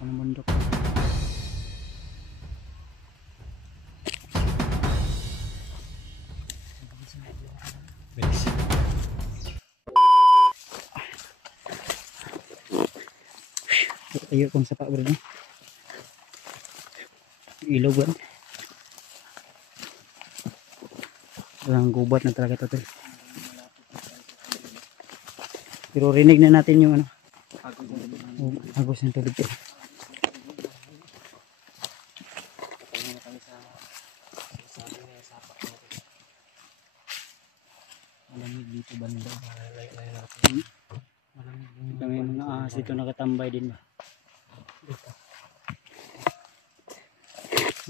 ako ng bundok. Bilis. Tayo kong sapa bro. Ilog ba? Walang gubat na talaga ito. Pero rinig na natin yung ano. Agos ng tubig. Malamig dito banda. Kami mga ahas dito nakatambay din ba?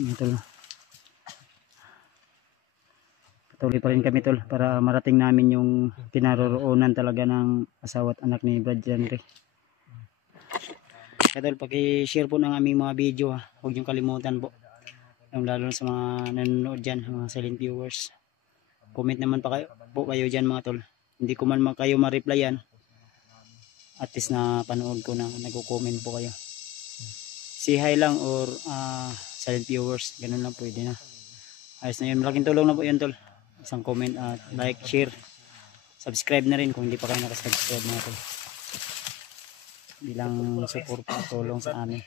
Ito lang. Patuloy pa rin kami tol para marating namin yung kinaroroonan talaga ng asawa at anak ni Brad Henry. Kaya tol, paki-share po ng aming mga video ha. Huwag niyong kalimutan po. Lalo na sa mga nanonood dyan, mga silent viewers. Comment naman pa kayo dyan mga tol. Hindi ko man kayo ma-replyan. At least na panood ko na nagko-comment po kayo. Say hi lang or silent viewers. Ganun lang pwede na. Ayos na yun. Malaking tulong na po yun tol. Isang comment at like, share. Subscribe na rin kung hindi pa kayo nakasubscribe mga tol. Bilang support at tulong sa amin.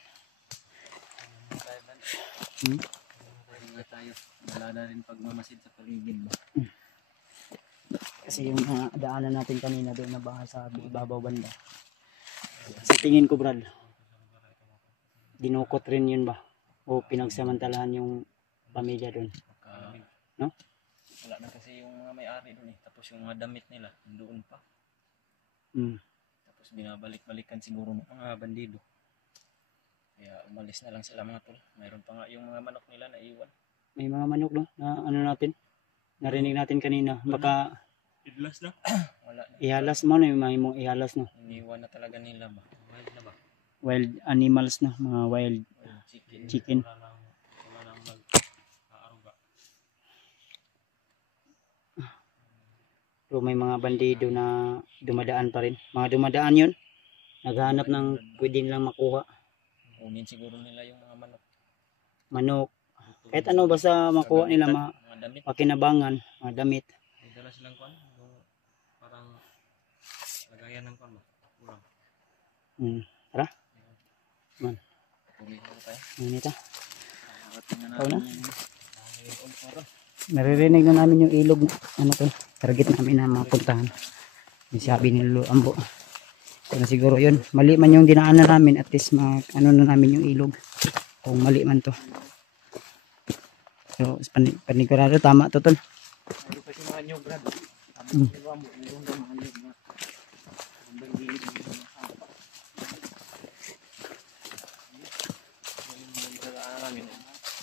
Tayo. Wala na rin pagmamasid sa paligid ba? Kasi yung daanan natin kanina doon na baha sa babaw banda. Sa tingin ko Brad, dinukot rin yun ba? O pinagsamantalahan yung pamilya doon. No? Wala na kasi yung mga may-ari doon eh. Tapos yung mga damit nila, doon pa. Tapos binabalik-balikan siguro ng mga bandido. Kaya umalis na lang sila mga tol. Mayroon pa nga yung mga manok nila na iwan. May mga manok no? Na ano natin? Narinig natin kanina. Baka Idlas na? Wala na. ihalas mo na yung mga imong ihalas no? Iniwan na talaga nila ba? Wild na ba? Wild animals no? Mga wild chicken. Wala nang mag-aaruga. Pero may mga bandido na dumadaan pa rin. Mga dumadaan yun. Naghahanap ng pwede nilang makuha. Kunin siguro nila yung mga manok. Manok. Kahit ano basta makuha nila Mga damit. makinabangan, mga damit. May dala silang kwan. Yung parang lagayan ng kwan ba? Kurang. Tara. Man. Tuloy na tayo. Ngunita. Tingnan Ikaw na. natin. Naririnig na namin yung ilog. Ano to? Target namin na mapuntahan. Yung sabi ni Lolo Ambo. Kaya siguro yun. Mali man yung dinaanan namin. At least ano na namin yung ilog. Kung mali man to. So panigurado tama to tol. Ano pa si mga nyog Brad? Meron daw mga nyog na. Bandang gilid ng mga sapa.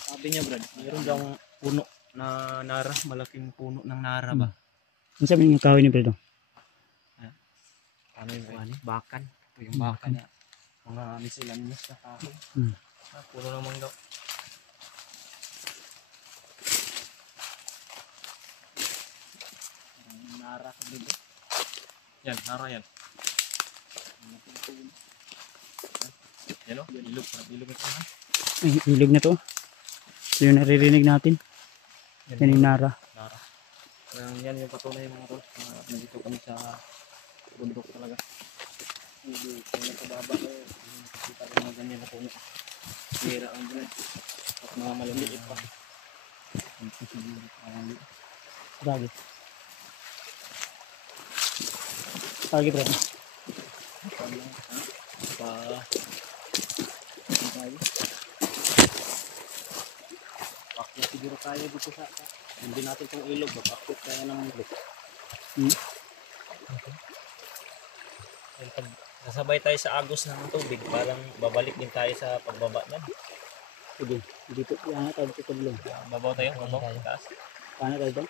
Sabi niya Brad, meron daw puno na nara, malaking puno ng nara ba? Ano sabi yung kahoy ni Bredo? Ano yung ano? Bakan. Ito yung bakan niya. Mga miscellaneous na kahoy. Puno naman daw. Nara ka dito. Yan, nara yan. Yan o, ilog. Ilog ito ha. Ay, ilog na to. So yung naririnig natin. Yan yung nara. Nara. Yan yung patunay mga tol. Nandito kami sa bundok talaga. Hindi, kung nakababa ko, nakikita ko mga ganyan na puno. Sira ang bread. At mga maliliit pa. Ito siguro parang Lagi. Lagi Bredo. Pakya siguro tayo dito sa hindi natin itong ilog. Pakya tayo ng ilog. Pag nasabay tayo sa agos ng tubig, parang babalik din tayo sa pagbaba niyan. Sige. Dito. Yan na tayo dito lang. Babaw tayo, babaw. Taas. Paano tayo doon?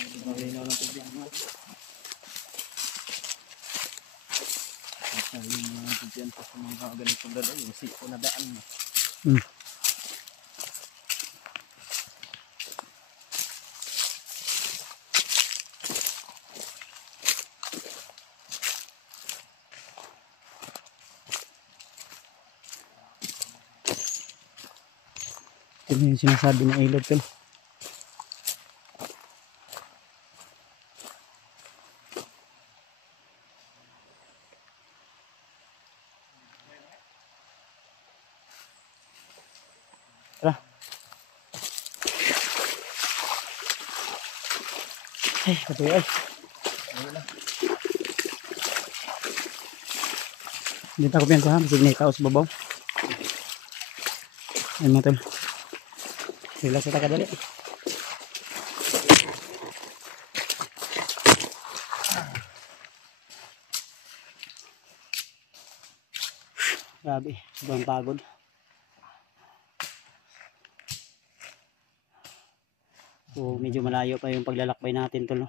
Malinaw ng tubig mo. At yung mga kumpiyansa sa mga ganitong daan, yung siko na daan mo. Hmm. Ito yung sinasabi ng ilog tol. Tara. Ay, katuloy ay. Dito ako piyansa ha, masig na ikaw sa babaw. Ayun mga tol. Relax na kadali. Grabe, sobrang pagod. So, medyo malayo pa yung paglalakbay natin tol. No?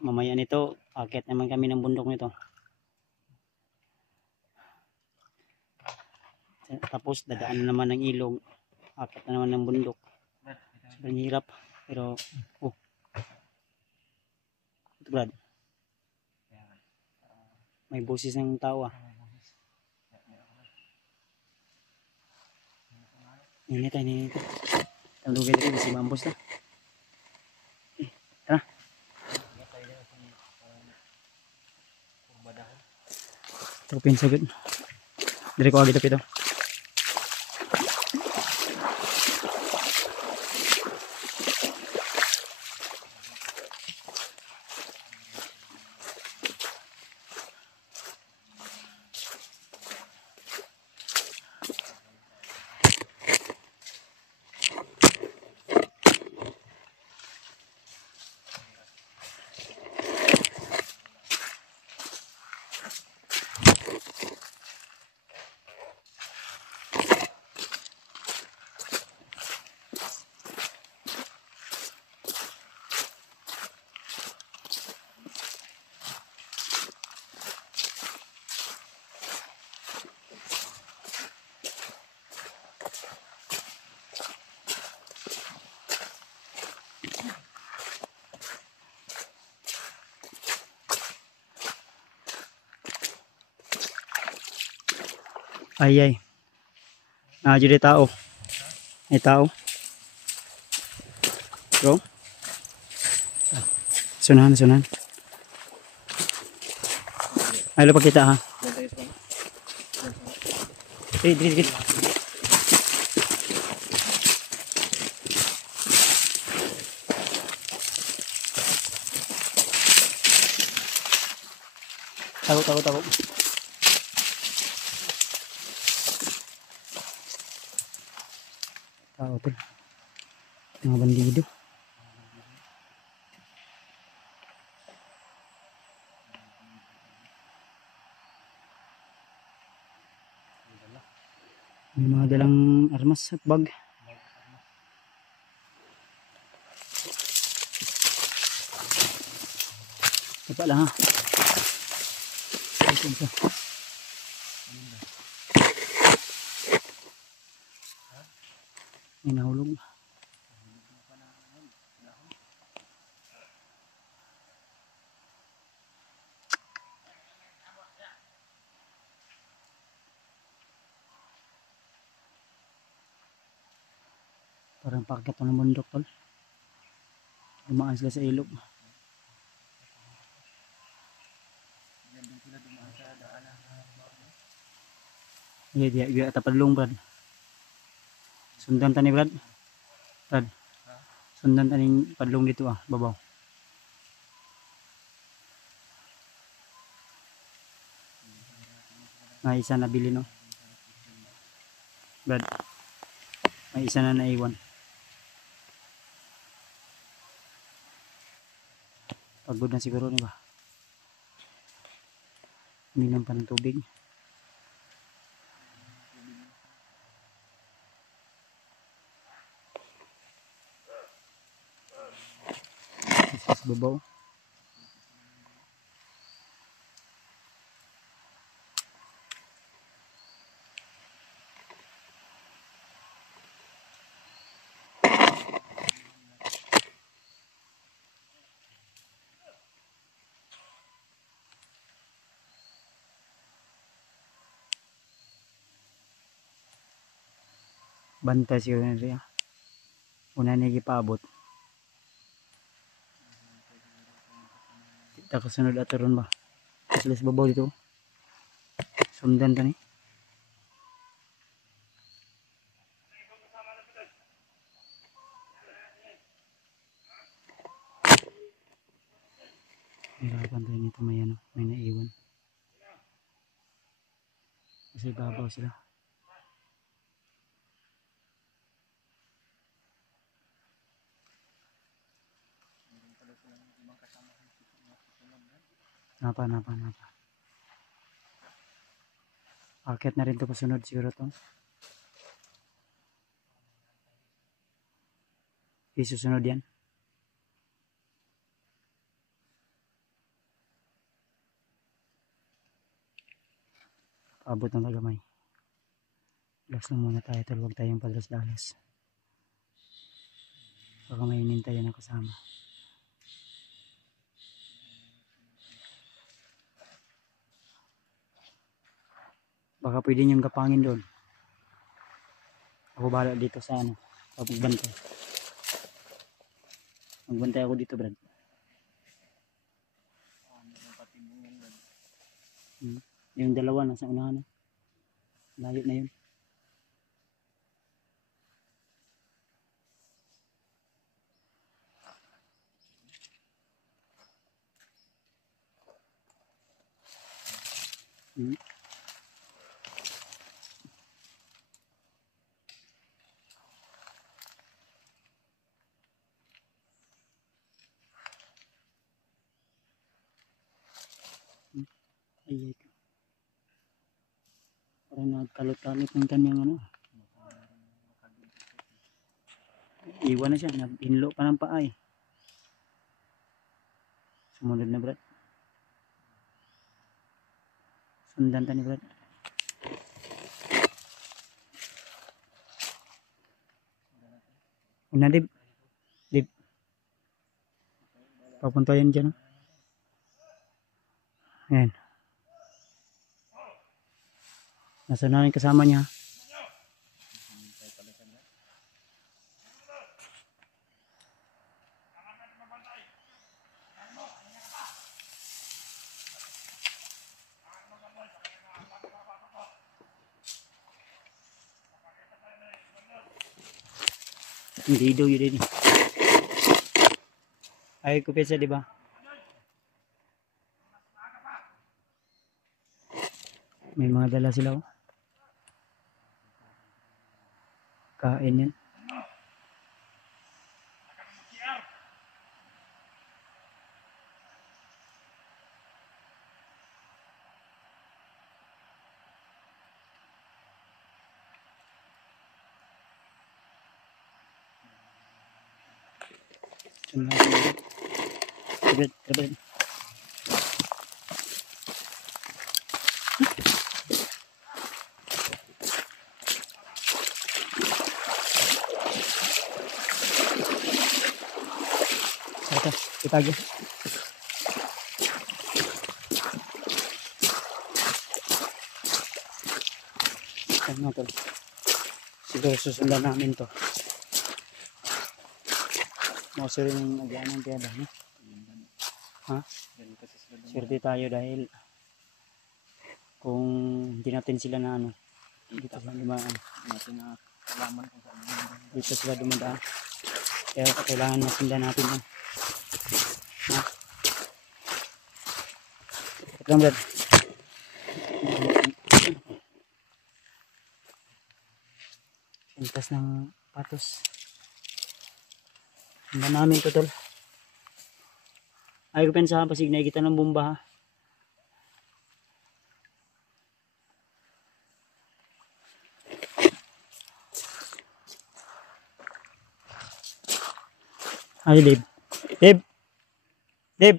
Mamaya nito, akit naman kami ng bundok nito. Tapos dadaan na naman ng ilog, akit na naman ng bundok. Sobrang hirap, pero oh. Ito Brad. May boses ng tao ah. Ninit ay ninit. Tandugin dito si Mambos na. Tara. Ito ko pinsagod. Dari ko agad ito. Ay ay. Jadi tao. Ay tao. Bro. Sunahan. Ay lupa kita ha. Dikit. Takut. Tao tol. Mga bandido. May mga dalang armas at bag. Ito lang ha. Ito. May nahulog. Parang paket ng bundok tol. Dumaan sila sa ilog. Iya tapadlong Brad. Sundan tani Brad. Sundan tani padlong dito ah, babaw. May isa na bili no. Brad. May isa na naiwan. Pagod na siguro ni ba? Uminom pa ng tubig. Sa babaw. Bantay siguro na siya. Una na gipaabot. Kita kasunod ato ron ba? Sila sa babaw dito. Sundan ta ni. Hirapan tayo nito may ano, may naiwan. Kasi babaw sila. Napa. Akit na rin to pasunod siguro to. Isusunod yan. Paabot ng tagamay. Relax lang muna tayo. Huwag tayong padras-dalas. Baka may inintayan na kasama. Baka pwede niyong kapangin doon. Ako bahala dito sa ano. Pagbantay. Magbantay ako dito, Brad. Yung dalawa nasa unahan na. Layo na yun. Ay, parang nagkalot-kalot ng kanyang ano. Iwan na siya, nag-inlo pa ng paa eh. Sumunod na, Brad. Sundan ta ni Brad. Una, Dib. Papunta yan dyan. Ayan. Nasa na rin kasama niya. Hindi daw yun din. Ay, kupesa, di ba? May mga dala sila, oh. Kain yan. Kabit. Ito, itagi. Ano to? Siguro susundan namin to. Mose rin yung nagyanong tiyada, no? Ha? Swerte tayo dahil kung hindi natin sila na ano, dito sila dumaan. Dito sila dumadaan. Kaya kailangan masundan natin yan. Ha? Ito lang, Brad. Pintas ng patos. Sundan namin ito, tol. Ay ko pensahan pasignay kita ng bomba, ha. Ay, Dave. Dib.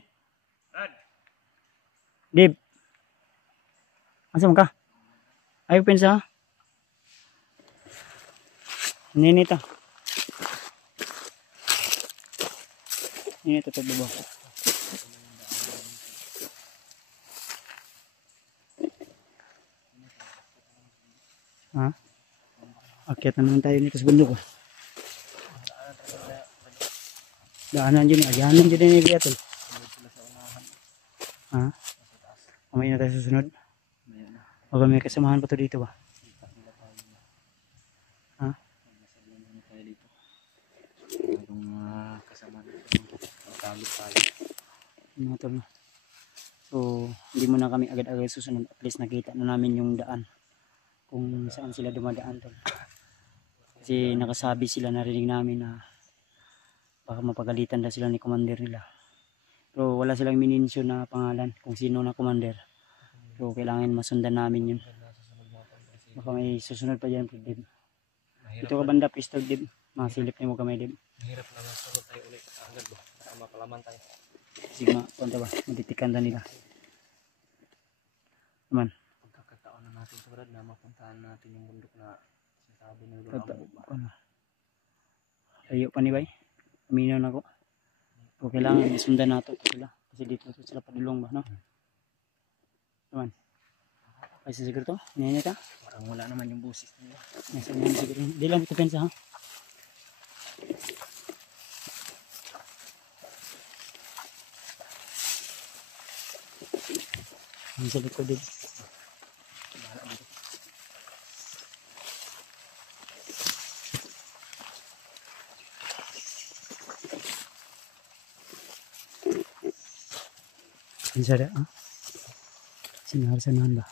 Dib. Asa mo ka? Ayaw pensa ha? Ninita. Ninita ito baba. Ha? Akyat na naman tayo nito sa bundok. Daanan dyan. Ayanan dyan yung biatol. Ha? Mamaya na tayo susunod. O may kasamahan pa to dito ba? Ha? Itong kasama natin. Magkalit-kalit. Mga tol. So, hindi mo na kami agad-agad susunod. At least nakita na namin yung daan. Kung saan sila dumadaan tol. Kasi nakasabi sila, narinig namin na baka mapagalitan na sila ni commander nila. Pero wala silang minensyon na pangalan kung sino na commander. So kailangan masundan namin yun. Baka may susunod pa dyan. Dib. Ito ka banda, pistol Dib. Masilip na mo kamay Dib. Mahirap na masunod tayo ulit agad ba? Baka mapalaman tayo. Sigma, punta ba? Matitikan na nila. Naman. Pagkakataon na natin Brad na mapuntahan natin yung bundok na sinasabi ng Lulamo ba? Layo pa ni Bay. Aminaw na ako. So kailangan isundan nato sila. Kasi dito sila padulong ba, no? Naman. Ay siguro to? Nyanyan ta? Parang wala naman yung busis nila. Nasa naman siguro. Di lang ito pensa ha? Ang sa likod din. Bahala dito. Ang sada ha? Sinaharsanahan ba?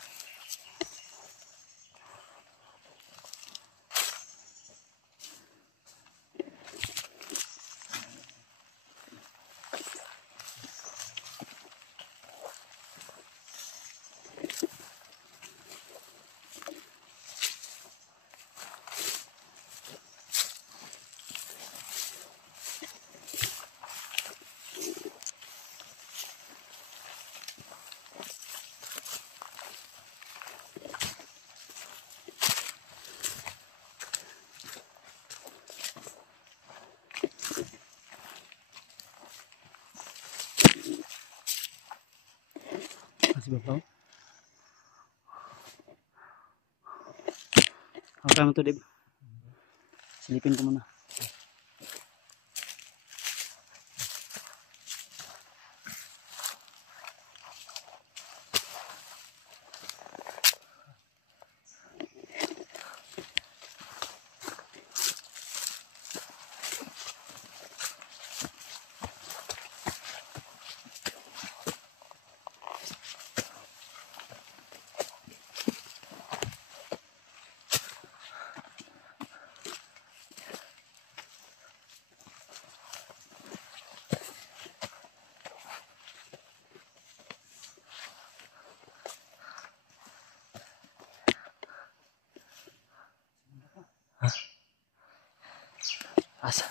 Masih babaw. Okay mo to Dib. Silipin ko muna. Asa?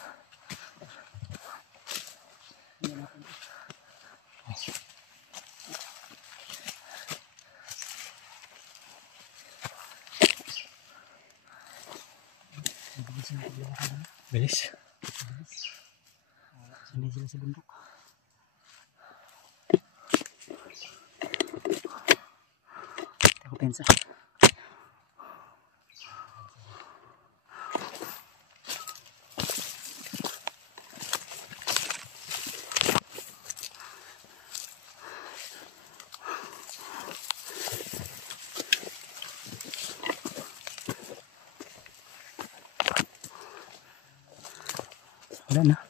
Bilis. Sanay sila sa bundok. Ako pensa. Wala na.